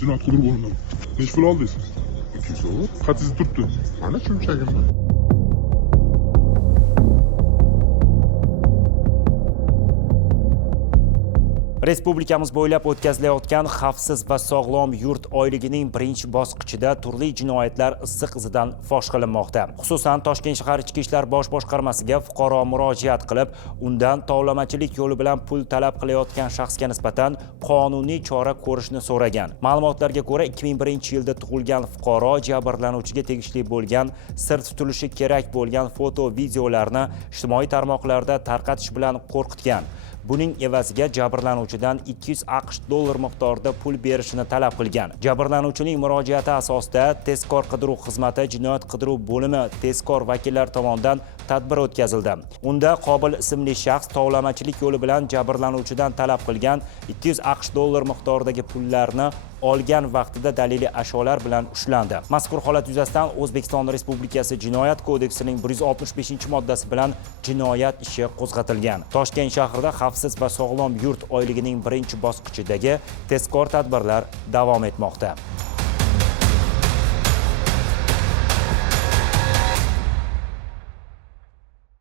Jinoyat qidiruv bo'linadi. Necha pul oldingiz? 200 so'm. Xatingiz turibdi. Mana cho'nchagimda. Respublikamiz bo'ylab o'tkazilayotgan xavfsiz va sog'lom yurt oyligining birinchi bosqichida turli jinoyatlar issiq izidan fosh qilinmoqda. Xususan, Toshkent shahar Ichki ishlar bosh boshqarmasiga fuqaro murojaat qilib, undan tovlamachilik yo'li bilan pul talab qilayotgan shaxsga nisbatan qonuniy chora ko'rishni so'ragan. Ma'lumotlarga ko'ra, 2001-yilda tug'ilgan fuqaro jabrlanuvchiga tegishli bo'lgan sir tutilishi kerak bo'lgan foto-videolarni ijtimoiy tarmoqlarda tarqatish bilan qo'rqitgan. Buning evaziga jabrlanuvchidan 200 AQSh dollar miqdorida pul berishini talab qilgan. Jabrlanuvchining murojaati asosida tezkor qidiruv xizmati jinoyat qidiruv bo'limi tezkor vakillari tomonidan tadbir o'tkazildi. Unda Qobil ismli shaxs tovlamachilik yo'li bilan jabrlanuvchidan talab qilgan 200 AQSh dollar miqdoridagi pullarni olgan vaqtida daliliy ashyolar bilan ushlandi. Mazkur holat yuzasidan O'zbekiston Respublikasi Jinoyat kodeksining 165-moddasi bilan jinoyat ishi qo'zg'atilgan. Toshkent shahrida xavfsiz va sog'lom yurt oyligining birinchi bosqichidagi tezkor tadbirlar davom etmoqda.